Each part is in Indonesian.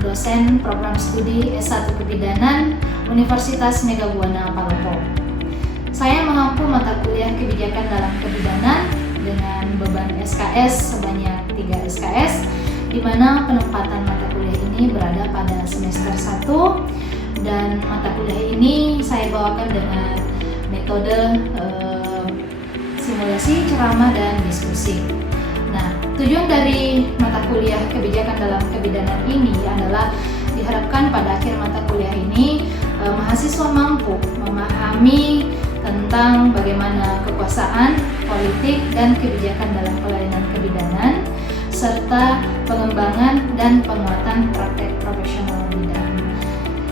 dosen program studi S1 Kebidanan Universitas Megabuana Palopo. Saya mengampu mata kuliah kebijakan dalam kebidanan dengan beban SKS sebanyak 3 SKS, di mana penempatan mata kuliah ini berada pada semester 1, dan mata kuliah ini saya bawakan dengan metode simulasi, ceramah, dan diskusi. Nah, tujuan dari mata kuliah kebijakan dalam kebidanan ini adalah diharapkan pada akhir mata kuliah ini mahasiswa mampu memahami tentang bagaimana kekuasaan, politik, dan kebijakan dalam pelayanan kebidanan, serta pengembangan dan penguatan praktek profesional bidan.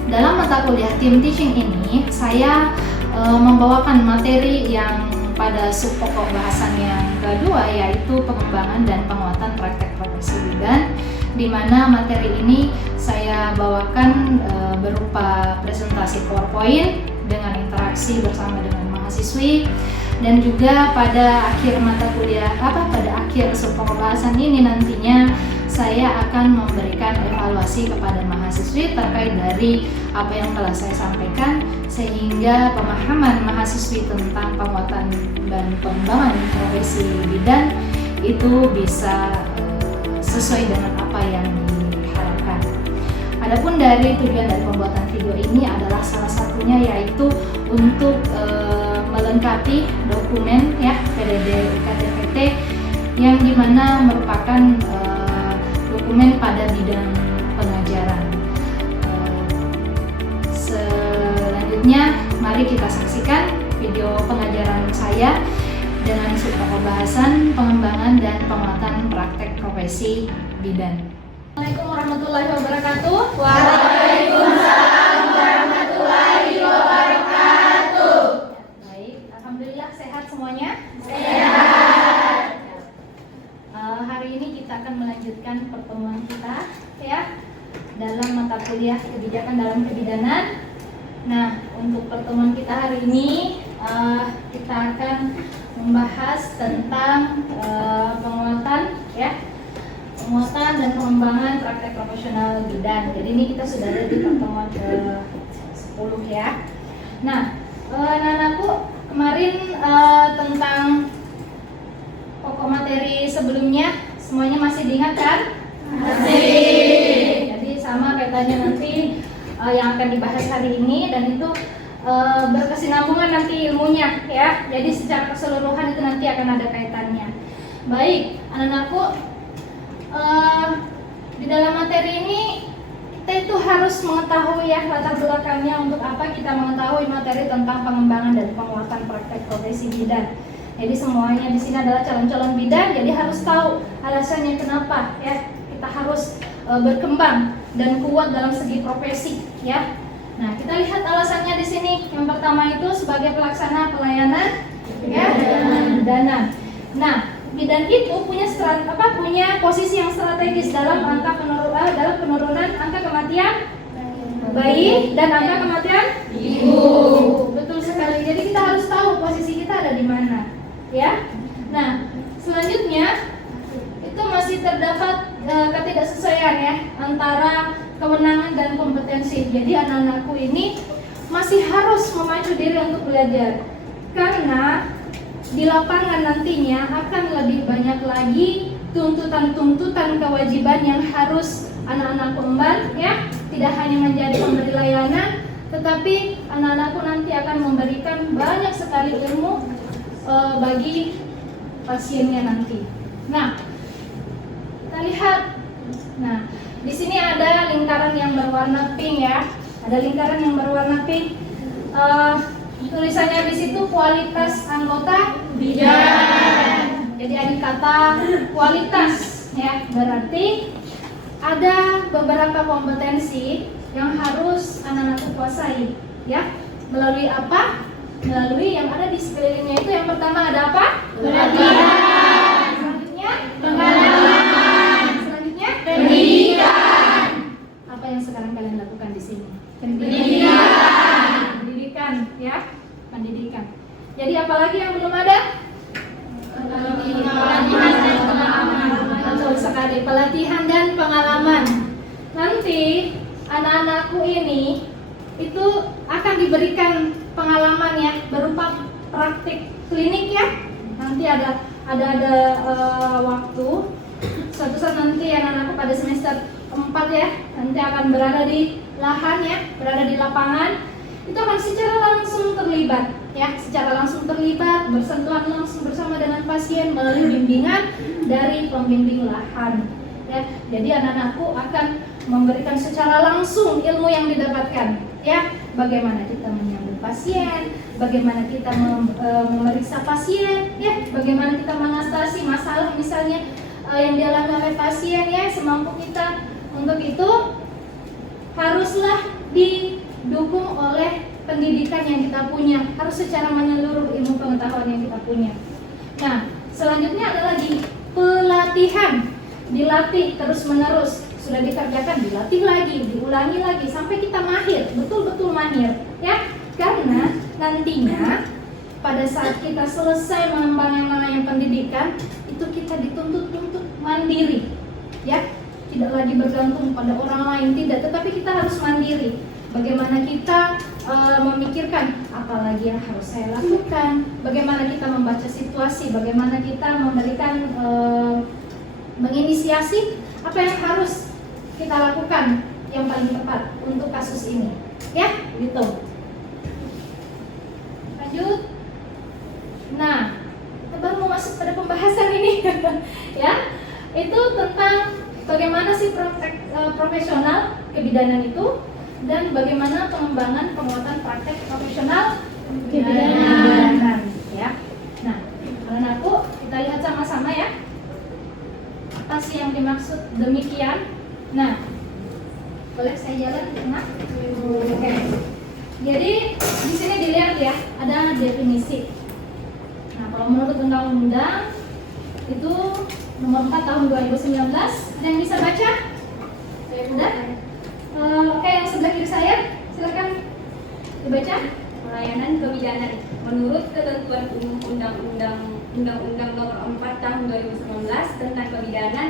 Dalam mata kuliah Team Teaching ini, saya membawakan materi yang pada subpokok bahasan yang kedua, yaitu pengembangan dan penguatan praktek profesi bidan, di mana materi ini saya bawakan berupa presentasi PowerPoint dengan interaksi bersama dengan mahasiswi, dan juga pada akhir mata kuliah pada akhir subpokok bahasan ini nantinya saya akan memberikan evaluasi kepada mahasiswi terkait dari apa yang telah saya sampaikan, sehingga pemahaman mahasiswi tentang penguatan dan pengembangan profesi bidan itu bisa sesuai dengan apa yang diharapkan. Adapun dari tujuan dari pembuatan video ini adalah salah satunya yaitu untuk melengkapi dokumen PDD UKT-PT yang dimana merupakan dokumen pada bidang pengajaran. Selanjutnya mari kita saksikan video pengajaran saya dengan subpokok bahasan pengembangan dan penguatan praktek profesi bidan. Assalamualaikum warahmatullahi wabarakatuh. Waalaikumsalam warahmatullahi wabarakatuh. Baik, alhamdulillah sehat semuanya. Sehat. Hari ini kita akan melanjutkan pertemuan kita dalam mata kuliah kebijakan dalam kebidanan. Nah, untuk pertemuan kita hari ini kita akan membahas tentang penguatan dan pengembangan praktek profesional bidan. Jadi ini kita sudah ada di pertemuan ke-10 ya. Nah, anak-anakku kemarin tentang pokok materi sebelumnya semuanya masih diingat kan? Masih. Jadi sama kaitannya nanti yang akan dibahas hari ini, dan itu berkesinambungan nanti ilmunya ya. Jadi secara keseluruhan itu nanti akan ada kaitannya. Baik, anak-anakku, di dalam materi ini kita itu harus mengetahui latar belakangnya untuk apa kita mengetahui materi tentang pengembangan dan penguatan praktek profesi bidan. Jadi semuanya di sini adalah calon-calon bidan, jadi harus tahu alasannya kenapa kita harus berkembang dan kuat dalam segi profesi ya. Nah, kita lihat alasannya di sini. Yang pertama itu sebagai pelaksana pelayanan bidanan. Nah, bidan itu punya posisi yang strategis dalam penurunan angka kematian bayi dan angka kematian ibu. Betul sekali. Jadi kita harus tahu posisi kita ada di mana ya. Nah, selanjutnya itu masih terdapat ketidaksesuaian antara kewenangan dan kompetensi. Jadi anak-anakku ini masih harus memacu diri untuk belajar, karena di lapangan nantinya akan lebih banyak lagi tuntutan-tuntutan kewajiban yang harus anak-anakku emban tidak hanya menjadi pemberi layanan, tetapi anak-anakku nanti akan memberikan banyak sekali ilmu bagi pasiennya nanti. Nah, kita lihat. Nah, di sini ada lingkaran yang berwarna pink ya. Ada lingkaran yang berwarna pink. Tulisannya di situ kualitas anggota bidan. Jadi ada kata kualitas berarti ada beberapa kompetensi yang harus anak-anak kuasai Melalui apa? Melalui yang ada di sekelilingnya itu. Yang pertama ada apa? Pelatihan. Selanjutnya Pengalaman. Selanjutnya Pendidikan. Apa yang sekarang kalian lakukan di sini? Pendidikan. Pendidikan pendidikan. Jadi apalagi yang belum ada? Pelatihan dan pengalaman. Betul sekali, pelatihan dan pengalaman. Nanti anak-anakku ini itu akan diberikan pengalaman ya berupa praktik klinik ya. Nanti ada waktu suatu saat nanti anak-anakku pada semester 4 ya, nanti akan berada di lahan ya, berada di lapangan. Itu akan secara langsung terlibat ya, secara langsung terlibat, bersentuhan langsung bersama dengan pasien melalui bimbingan dari pembimbing lahan ya. Jadi anak-anakku akan memberikan secara langsung ilmu yang didapatkan ya, bagaimana kita menyambut pasien, bagaimana kita memeriksa pasien ya, bagaimana kita mengatasi masalah misalnya yang dialami oleh pasien ya, semampu kita. Untuk itu haruslah didukung oleh pendidikan yang kita punya, harus secara menyeluruh ilmu pengetahuan yang kita punya. Nah, selanjutnya ada lagi pelatihan, dilatih terus-menerus, sudah dikerjakan dilatih lagi, diulangi lagi sampai kita mahir, betul-betul mahir ya. Karena nantinya pada saat kita selesai mengemban yang namanya pendidikan, itu kita dituntut untuk mandiri ya, tidak lagi bergantung pada orang lain, tidak, tetapi kita harus mandiri. Bagaimana kita memikirkan apa lagi yang harus saya lakukan, bagaimana kita membaca situasi, bagaimana kita memberikan menginisiasi apa yang harus kita lakukan yang paling tepat untuk kasus ini ya, gitu. Lanjut. Nah, kita baru mau masuk pada pembahasan ini ya, itu tentang bagaimana sih profesional kebidanan itu dan bagaimana pengembangan penguatan praktek profesional kebidanan ya. Nah, anak-anakku, kita lihat sama-sama ya, apa sih yang dimaksud demikian. Nah, boleh saya jalan di tengah? Oke. Jadi di sini dilihat ya, ada definisi. Nah, kalau menurut undang-undang itu nomor 4 tahun 2019, ada yang bisa baca? Saya udah. Oke, yang sebelah kiri saya, silakan dibaca. Pelayanan kebidanan menurut ketentuan umum Undang-Undang Nomor 4 Tahun 2019 tentang kebidanan.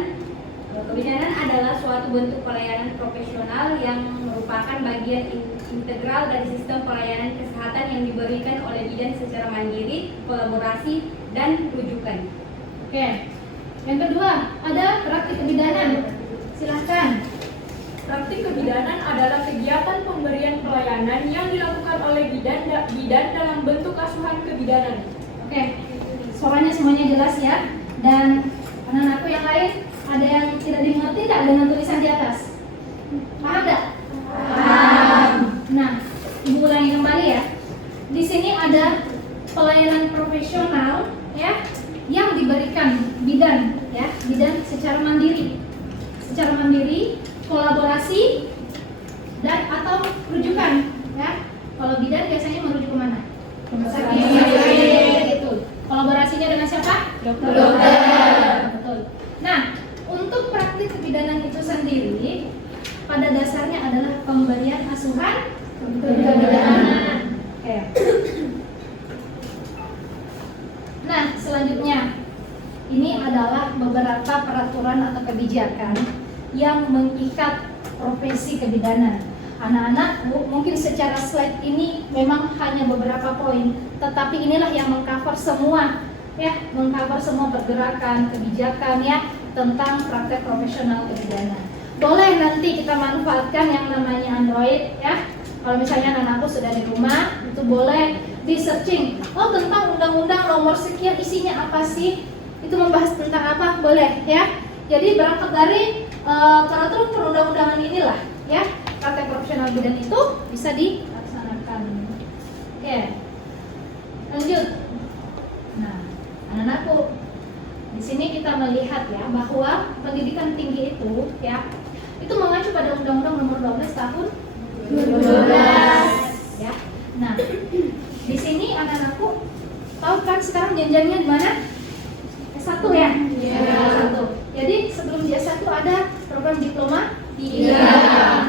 Kebidanan adalah suatu bentuk pelayanan profesional yang merupakan bagian integral dari sistem pelayanan kesehatan yang diberikan oleh bidan secara mandiri, kolaborasi, dan rujukan. Oke. Yang kedua, ada praktik kebidanan. Silakan. Praktik kebidanan adalah kegiatan pemberian pelayanan yang dilakukan oleh bidan dalam bentuk asuhan kebidanan. Oke, suaranya semuanya jelas ya. Dan anak-anakku yang lain, ada yang tidak dimengerti tidak dengan tulisan di atas? Paham tidak? Paham. Nah, ibu ulangi kembali ya. Di sini ada pelayanan profesional ya, yang diberikan bidan ya, bidan secara mandiri, kolaborasi, dan atau rujukan ya. Kalau bidan biasanya merujuk kemana? Rumah sakit. Betul. Kolaborasinya dengan siapa? Dokter. Betul. Nah, untuk praktik kebidanan itu sendiri pada dasarnya adalah pemberian asuhan kebidanan. Oke. Nah, selanjutnya ini adalah beberapa peraturan atau kebijakan yang mengikat profesi kebidanan. Anak-anak, mungkin secara slide ini memang hanya beberapa poin, tetapi inilah yang mengcover semua ya, mengcover semua pergerakan, kebijakan ya tentang praktek profesional kebidanan. Boleh nanti kita manfaatkan yang namanya Android ya. Kalau misalnya anak-anakku sudah di rumah, itu boleh di searching. Oh, tentang undang-undang nomor sekian isinya apa sih? Itu membahas tentang apa? Boleh ya. Jadi berangkat dari peraturan perundang-undangan inilah ya, praktek profesional bidan itu bisa dilaksanakan. Oke, lanjut. Nah, anak-anakku, di sini kita melihat ya bahwa pendidikan tinggi itu ya, itu mengacu pada Undang-Undang Nomor 12 Tahun 2012 ya. Nah, di sini anak-anakku tahu kan sekarang jenjangnya di mana? S1 ya? Iya. S1. Jadi sebelum di S1 ada program diploma 3,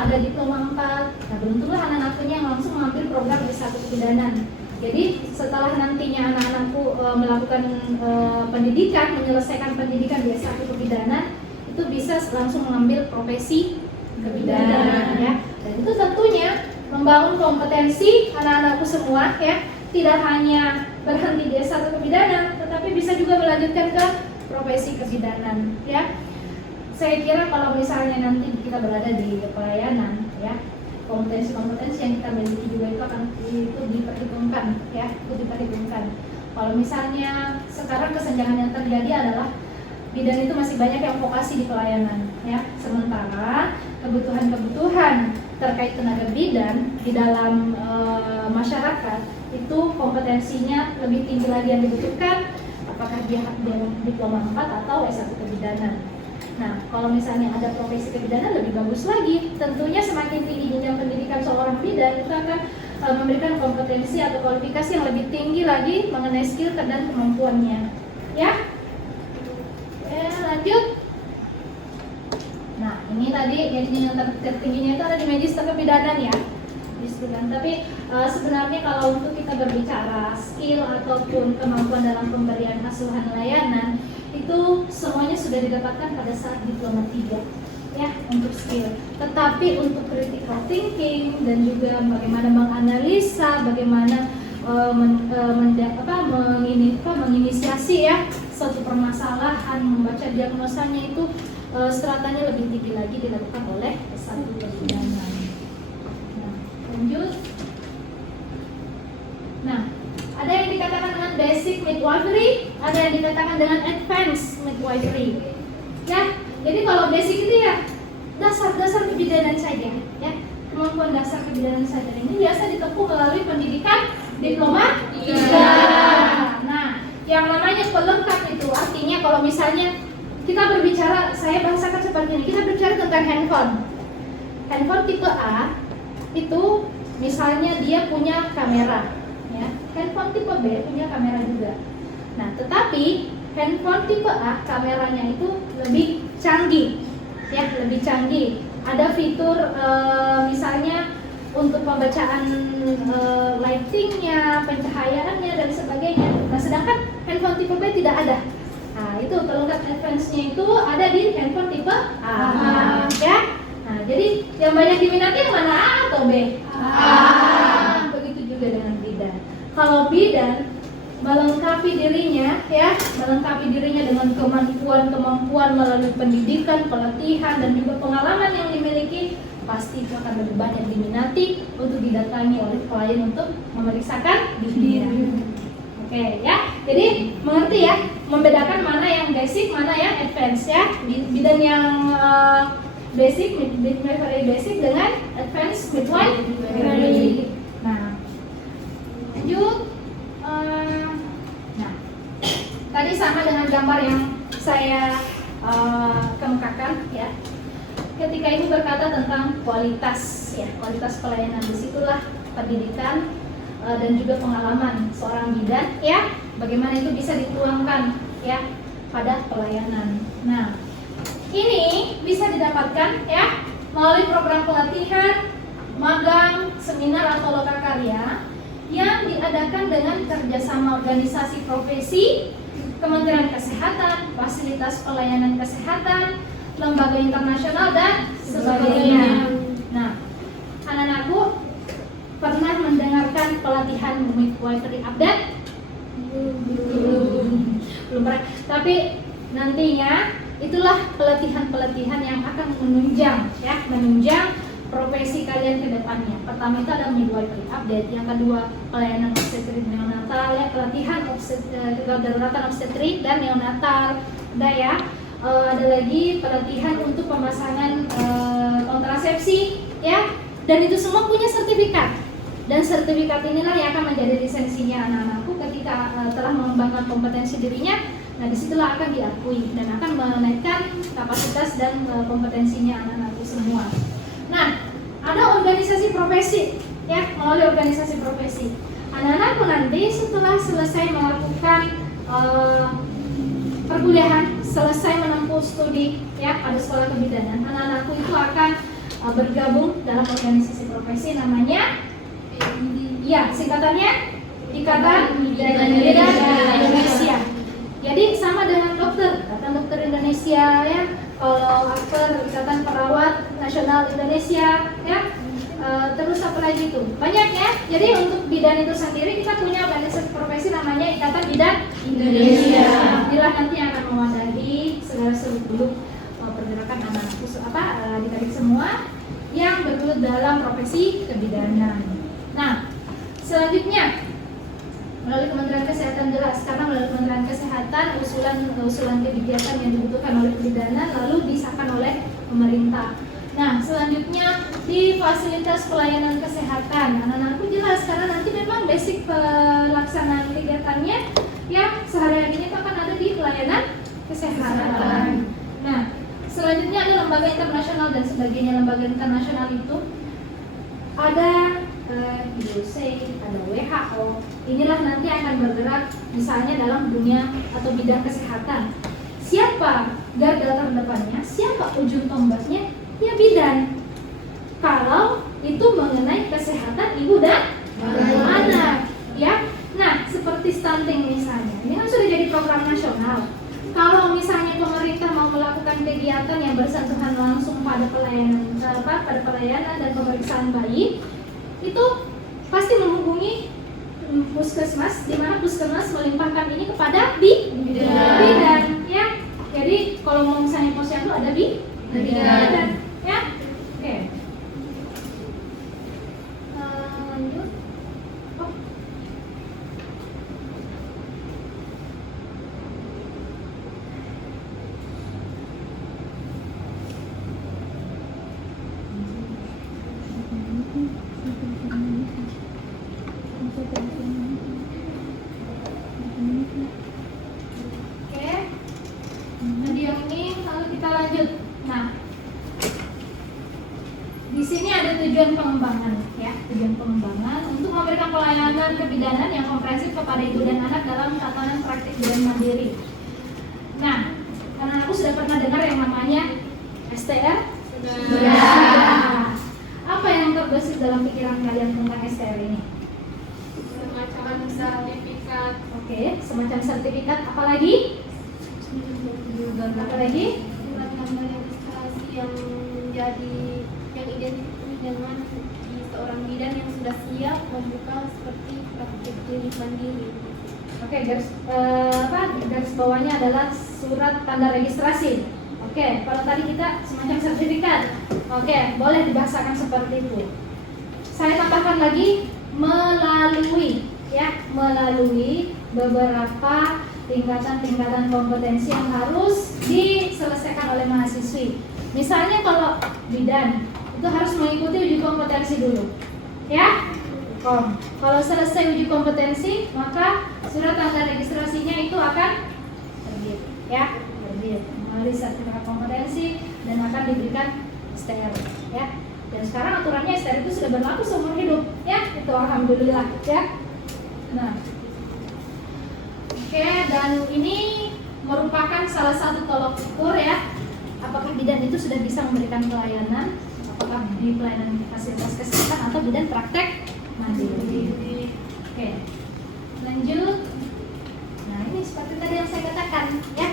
ada diploma 4. Nah, beruntunglah anak-anaknya yang langsung mengambil program S1 kebidanan. Jadi setelah nantinya anak-anakku melakukan pendidikan, menyelesaikan pendidikan di S1 kebidanan, itu bisa langsung mengambil profesi kebidanan ya. Dan itu tentunya membangun kompetensi anak-anakku semua ya, tidak hanya berhenti di S1 kebidanan, tetapi bisa juga melanjutkan ke profesi kebidanan ya. Saya kira kalau misalnya nanti kita berada di pelayanan ya, kompetensi-kompetensi yang kita miliki juga itu akan diperhitungkan ya, itu diperhitungkan. Kalau misalnya sekarang kesenjangan yang terjadi adalah bidan itu masih banyak yang vokasi di pelayanan ya, sementara kebutuhan-kebutuhan terkait tenaga bidan di dalam masyarakat itu kompetensinya lebih tinggi lagi yang dibutuhkan, apakah dia diploma 4 atau S1 kebidanan. Nah, kalau misalnya ada profesi kebidanan lebih bagus lagi. Tentunya semakin tinggi jenjang pendidikan seorang bidan itu akan memberikan kompetensi atau kualifikasi yang lebih tinggi lagi mengenai skill dan kemampuannya. Ya, lanjut. Nah, ini tadi yang jenjang tertingginya itu ada di magister kebidanan ya. Tapi sebenarnya kalau untuk kita berbicara skill ataupun kemampuan dalam pemberian asuhan layanan itu semuanya sudah didapatkan pada saat diploma 3 ya untuk skill. Tetapi untuk critical thinking dan juga bagaimana menganalisa, bagaimana menginisiasi ya suatu permasalahan, membaca diagnosanya itu stratanya lebih tinggi lagi dilakukan oleh S1 kebidanan. Nah, lanjut. Nah, ada yang dikatakan dengan basic midwifery, ada yang dikatakan dengan advanced midwifery. Ya, jadi kalau basic itu ya dasar-dasar kebidanan saja, ya kemampuan dasar kebidanan saja. Ini biasa ditempuh melalui pendidikan diploma 3. Nah, yang namanya pelengkap itu artinya kalau misalnya kita berbicara, saya bahasakan seperti ini, kita berbicara tentang handphone. Handphone tipe A itu misalnya dia punya kamera, ya. Handphone tipe B punya kamera juga. Nah, tetapi handphone tipe A kameranya itu lebih canggih, ya, lebih canggih. Ada fitur misalnya untuk pembacaan lightingnya, pencahayaannya dan sebagainya. Nah, sedangkan handphone tipe B tidak ada. Nah, itu pelengkap advance-nya itu ada di handphone tipe A, ya. Nah, jadi yang banyak diminati yang mana, A atau B? A. Begitu juga dengan bidan. Kalau bidan melengkapi dirinya, ya, melengkapi dirinya dengan kemampuan melalui pendidikan, pelatihan dan juga pengalaman yang dimiliki, pasti itu akan lebih banyak diminati untuk didatangi oleh klien untuk memeriksakan dirinya. Oke, ya. Jadi mengerti ya, membedakan mana yang basic, mana yang advance ya. Bidan yang basic, midwifery basic dengan advance midwifery. Nah, lanjut. Nah, tadi sama dengan gambar yang saya kemukakan ya. Ketika ini berkata tentang kualitas ya, kualitas pelayanan, disitulah pendidikan dan juga pengalaman seorang bidan ya, bagaimana itu bisa dituangkan ya pada pelayanan. Nah, ini bisa didapatkan ya melalui program pelatihan, magang, seminar atau lokakarya yang diadakan dengan kerjasama organisasi profesi, Kementerian Kesehatan, fasilitas pelayanan kesehatan, lembaga internasional dan sebagainya. Nah, anak-anakku pernah mendengarkan pelatihan midwifery update? Belum pernah. Tapi nantinya itulah pelatihan-pelatihan yang akan menunjang profesi kalian ke depannya. Pertama itu ada midwifery update, yang kedua pelayanan obstetrik neonatal, ya, pelatihan kedaruratan obstetrik dan neonatal. Udah ya. Ada lagi pelatihan untuk pemasangan kontrasepsi, ya. Dan itu semua punya sertifikat. Dan sertifikat inilah yang akan menjadi lisensinya anak-anakku ketika telah mengembangkan kompetensi dirinya. Nah, disitulah akan diakui dan akan menaikkan kapasitas dan kompetensinya anak-anakku semua. Nah, ada organisasi profesi, ya, melalui organisasi profesi. Anak-anakku nanti setelah selesai melakukan perkuliahan, selesai menempuh studi, ya, pada sekolah kebidanan, anak-anakku itu akan bergabung dalam organisasi profesi namanya, ya, singkatannya Ikatan Bidan Indonesia. Jadi sama dengan dokter, Ikatan Dokter Indonesia, ya. Kalau aktor Ikatan Perawat Nasional Indonesia, ya. terus apa lagi itu? Banyak ya. Jadi untuk bidan itu sendiri kita punya organisasi profesi namanya Ikatan Bidan Indonesia. Inilah nanti yang akan mewadahi segala seluk-beluk pergerakan anak-anak adik-adik semua yang bergelut dalam profesi kebidanan. Nah, selanjutnya melalui Kementerian Kesehatan jelas, karena melalui Kementerian Kesehatan usulan kebijakan yang dibutuhkan oleh kebidanan lalu disahkan oleh pemerintah. Nah, selanjutnya di fasilitas pelayanan kesehatan, anak-anakku jelas karena nanti memang basic pelaksanaan kegiatannya yang sehari-harinya itu akan ada di pelayanan kesehatan. Nah, selanjutnya ada lembaga internasional dan sebagainya. Lembaga internasional itu ada ILC, ada WHO. Inilah nanti akan bergerak misalnya dalam dunia atau bidang kesehatan. Siapa garda terdepannya? Siapa ujung tombaknya? Ya bidan. Kalau itu mengenai kesehatan ibu dan anak, ya. Nah, seperti stunting misalnya, ini kan sudah jadi program nasional. Kalau misalnya pemerintah mau melakukan kegiatan yang bersentuhan langsung pada pelayanan dan pemeriksaan bayi, itu pasti menghubungi puskesmas, di mana puskesmas melimpahkan ini kepada bidan, ya. Jadi kalau mau misalnya posyandu ada bidan, ya. Oke. Lanjut. Oh. Jadi yang ini lalu kita lanjut. Nah, di sini ada tujuan pengembangan, ya, tujuan pengembangan untuk memberikan pelayanan kebidanan yang komprehensif kepada ibu dan anak dalam tatanan praktik bidan mandiri. Nah, karena aku sudah pernah dengar yang namanya STR. Apa yang terbesit dalam pikiran kalian tentang STR ini? Semacam sertifikat. Oke, semacam sertifikat. Apalagi? Apalagi? Surat tanda registrasi yang menjadi yang identik dengan seorang bidan yang sudah siap membuka seperti praktik klinik mandiri. Oke, garis bawahnya adalah surat tanda registrasi. Oke, kalau tadi kita semacam sertifikat. Oke, boleh dibahasakan seperti itu. Saya tambahkan lagi melalui beberapa tingkatan kompetensi yang harus diselesaikan oleh mahasiswi. Misalnya kalau bidan itu harus mengikuti uji kompetensi dulu, ya. Kalau selesai uji kompetensi, maka surat tanda registrasinya itu akan terbit, ya, melalui sertifikat kompetensi dan akan diberikan STR, ya. Dan sekarang aturannya STR itu sudah berlaku seumur hidup, ya. Itu alhamdulillah, ya. Nah, oke, dan ini merupakan salah satu tolok ukur, ya. Apakah bidan itu sudah bisa memberikan pelayanan? Apakah di pelayanan fasilitas kesehatan atau bidan praktek mandiri? Oke, lanjut. Nah, ini seperti tadi yang saya katakan, ya,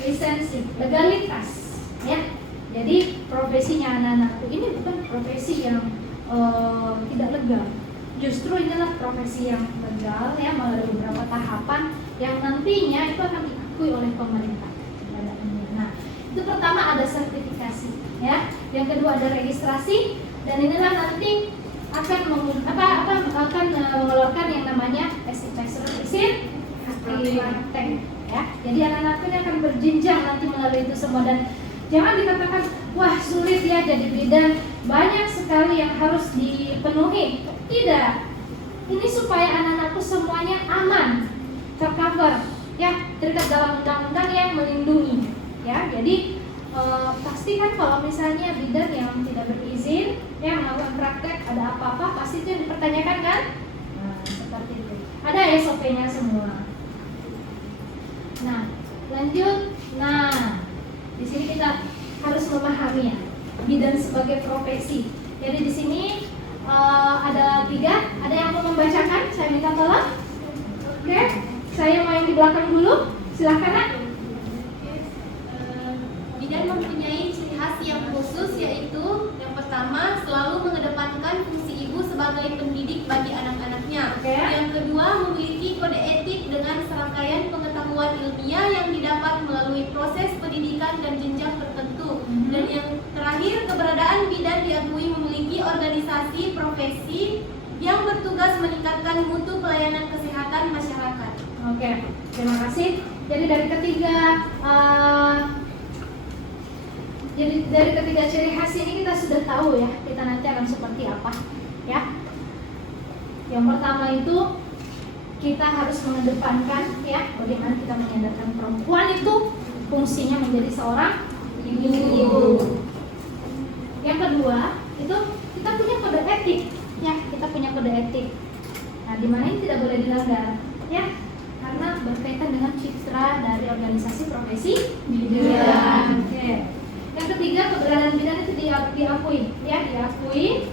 lisensi, legalitas, ya. Jadi profesinya anak-anakku ini bukan profesi yang tidak legal. Justru inilah profesi yang legal, ya, melalui beberapa tahapan yang nantinya itu akan diakui oleh pemerintah. Nah, itu pertama ada sertifikasi, ya. Yang kedua ada registrasi, dan inilah nanti akan mengeluarkan yang namanya SIP, surat izin praktek, ya. Jadi anak-anak ini akan berjenjang nanti melalui itu semua, dan jangan dikatakan wah sulit ya jadi bidan, banyak sekali yang harus dipenuhi. Tidak, ini supaya anak-anakku semuanya aman, tercover, ya, terikat dalam undang-undang yang melindungi, ya. Jadi pastikan kalau misalnya bidan yang tidak berizin, yang melakukan praktek ada apa-apa, pasti itu yang dipertanyakan kan? Nah, seperti itu. Ada SOP-nya semua. Nah, lanjut. Nah, di sini kita harus memahami, ya, bidan sebagai profesi. Jadi di sini ada 3. Ada yang mau membacakan? Saya minta tolong. Oke, saya mau yang di belakang dulu. Silahkan, Nak. Bidan mempunyai ciri khas yang khusus, yaitu yang pertama selalu mengedepankan sebagai pendidik bagi anak-anaknya. Oke. Yang kedua, memiliki kode etik dengan serangkaian pengetahuan ilmiah yang didapat melalui proses pendidikan dan jenjang tertentu. Dan yang terakhir, keberadaan bidan diakui memiliki organisasi profesi yang bertugas meningkatkan mutu pelayanan kesehatan masyarakat. Oke, terima kasih. Jadi dari ketiga ciri khas ini kita sudah tahu ya, kita nanti akan seperti apa ya. Yang pertama itu kita harus mengedepankan ya, bagaimana kita menyadarkan perempuan itu fungsinya menjadi seorang ibu. Yang kedua itu kita punya kode etik ya, kita punya kode etik. Nah, di mana ini tidak boleh dilanggar ya, karena berkaitan dengan citra dari organisasi profesi bidan. Oke. Yang ketiga, keberadaan bidan itu diakui ya, diakui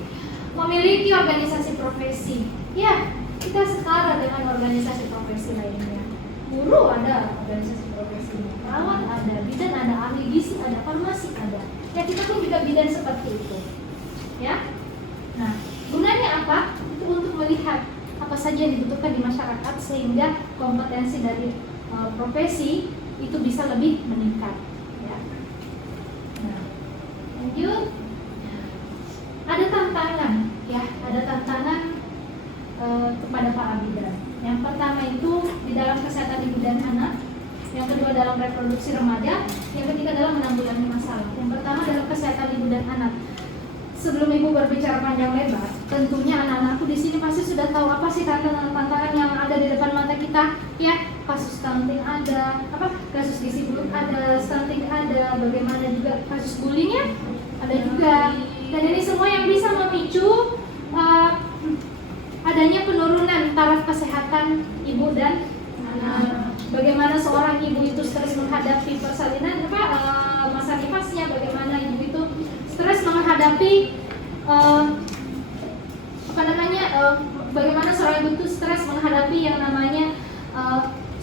memiliki organisasi profesi. Ya, kita setara dengan organisasi profesi lainnya. Guru ada organisasi profesi, perawat ada, bidan ada, ahli gizi ada, farmasi ada. Ya, kita pun juga bidan seperti itu. Ya. Nah, gunanya apa? Itu untuk melihat apa saja yang dibutuhkan di masyarakat sehingga kompetensi dari profesi itu bisa lebih meningkat. Ya. Nah, lanjut. Ada tantangan, ya, ada tantangan kepada para bidan. Yang pertama itu di dalam kesehatan ibu dan anak, yang kedua dalam reproduksi remaja, yang ketiga dalam menanggulangi masalah. Yang pertama dalam kesehatan ibu dan anak. Sebelum ibu berbicara panjang lebar, tentunya anak-anakku di sini pasti sudah tahu apa sih tantangan yang ada di depan mata kita, ya. Kasus stunting ada, kasus gizi buruk ada, stunting ada, bagaimana juga kasus bullying ada juga. Dan ini semua yang bisa memicu adanya penurunan taraf kesehatan ibu dan anak. Bagaimana seorang ibu itu stres menghadapi persalinan masa nifasnya, bagaimana ibu itu stres menghadapi bagaimana seorang ibu itu stres menghadapi yang namanya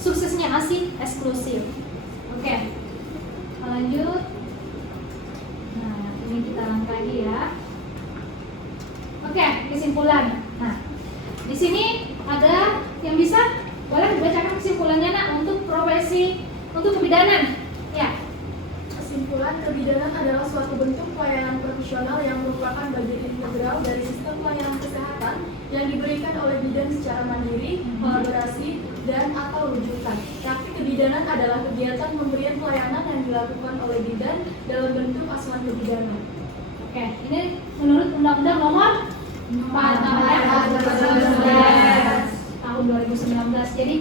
suksesnya ASI eksklusif. Oke. Lanjut. Nah, ini kita lanjut lagi ya. Oke, kesimpulan. Nah, di sini ada yang bisa boleh dibacakan kesimpulannya nak untuk profesi untuk kebidanan. Ya. Kesimpulan, kebidanan adalah suatu bentuk pelayanan profesional yang merupakan bagian integral dari sistem pelayanan kesehatan yang diberikan oleh bidan secara mandiri, kolaborasi, dan atau rujukan. Tapi kebidanan adalah kegiatan pemberian pelayanan yang dilakukan oleh bidan dalam bentuk asuhan kebidanan. Oke, ini menurut Undang-Undang Nomor 4 tahun 2019. Jadi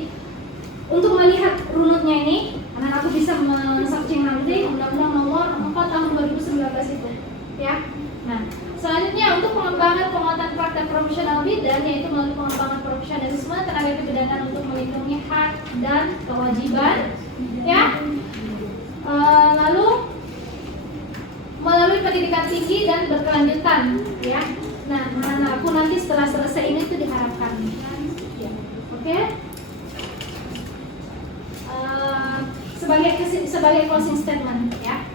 untuk melihat runutnya ini, anak-anakku bisa men-searching nanti Undang-Undang Nomor 4 tahun 2019 itu, ya. Nah, selanjutnya untuk pengembangan penguatan praktek profesional bidan, yaitu melalui pengembangan profesionalisme tenaga kebidanan untuk melindungi hak dan kewajiban, ya. Lalu melalui pendidikan tinggi dan berkelanjutan, ya. Nah, anak-anakku nanti setelah selesai ini tuh diharapkan, ya. Oke. Sebagai closing statement, ya.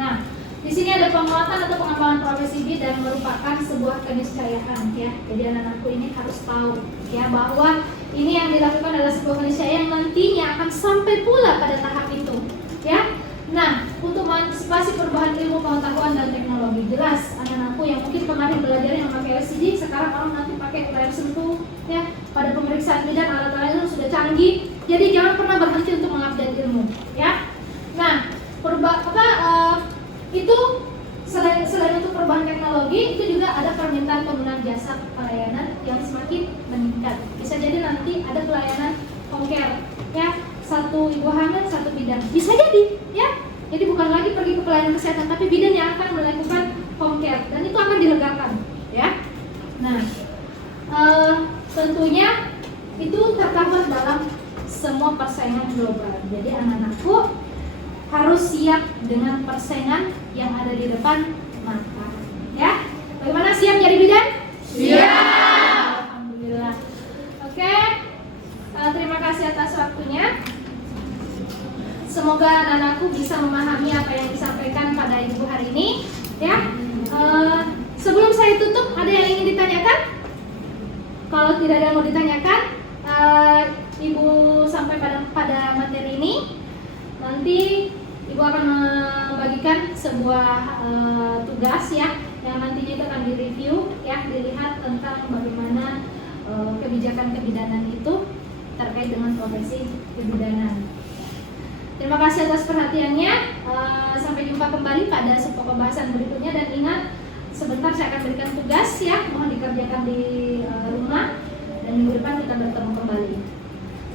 Nah, di sini ada penguatan atau pengembangan profesi bidan merupakan sebuah keniscayaan, ya. Jadi anak-anakku ini harus tahu, ya, bahwa ini yang dilakukan adalah sebuah keniscayaan yang nantinya akan sampai pula pada tahap itu, ya. Nah, untuk mengantisipasi perubahan ilmu pengetahuan dan teknologi, jelas anak-anakku yang mungkin kemarin belajar yang pakai LCD, sekarang orang nanti pakai layar sentuh, ya. Pada pemeriksaan bidan alat-alatnya sudah canggih, jadi jangan pernah berhenti untuk mengupdate ilmu, ya. Nah, itu selain untuk perubahan teknologi, itu juga ada permintaan penggunaan jasa pelayanan yang semakin meningkat. Bisa jadi nanti ada pelayanan home care, ya, satu ibu hamil, satu bidan. Bisa jadi, ya. Jadi bukan lagi pergi ke pelayanan kesehatan, tapi bidan yang akan melakukan home care, dan itu akan dilegakan, ya. Nah, tentunya itu tercover dalam semua persaingan global. Jadi anak-anakku harus siap dengan persaingan yang ada di depan mata, ya. Bagaimana, siap jadi bidan? Siap. Alhamdulillah. Oke. Terima kasih atas waktunya. Semoga anak-anakku bisa memahami apa yang disampaikan pada ibu hari ini, ya. Sebelum saya tutup, ada yang ingin ditanyakan? Kalau tidak ada yang mau ditanyakan, Ibu sampai pada materi ini. Nanti Ibu akan membagikan sebuah tugas ya, yang nantinya itu akan direview ya, dilihat tentang bagaimana kebijakan kebidanan itu terkait dengan profesi kebidanan. Terima kasih atas perhatiannya. Sampai jumpa kembali pada pokok bahasan berikutnya, dan ingat sebentar saya akan berikan tugas ya, mohon dikerjakan di rumah, dan minggu depan kita bertemu kembali.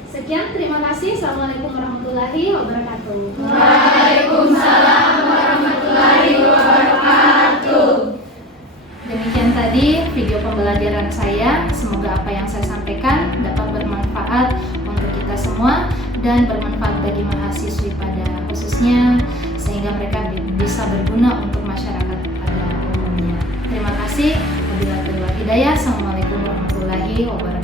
Sekian, terima kasih. Assalamualaikum warahmatullahi wabarakatuh. Waalaikumsalam warahmatullahi wabarakatuh. Demikian tadi video pembelajaran saya. Semoga apa yang saya sampaikan dapat bermanfaat untuk kita semua dan bermanfaat bagi mahasiswi pada khususnya, sehingga mereka bisa berguna untuk masyarakat pada umumnya. Terima kasih. Wabillahi taufiq wal hidayah. Assalamualaikum warahmatullahi wabarakatuh.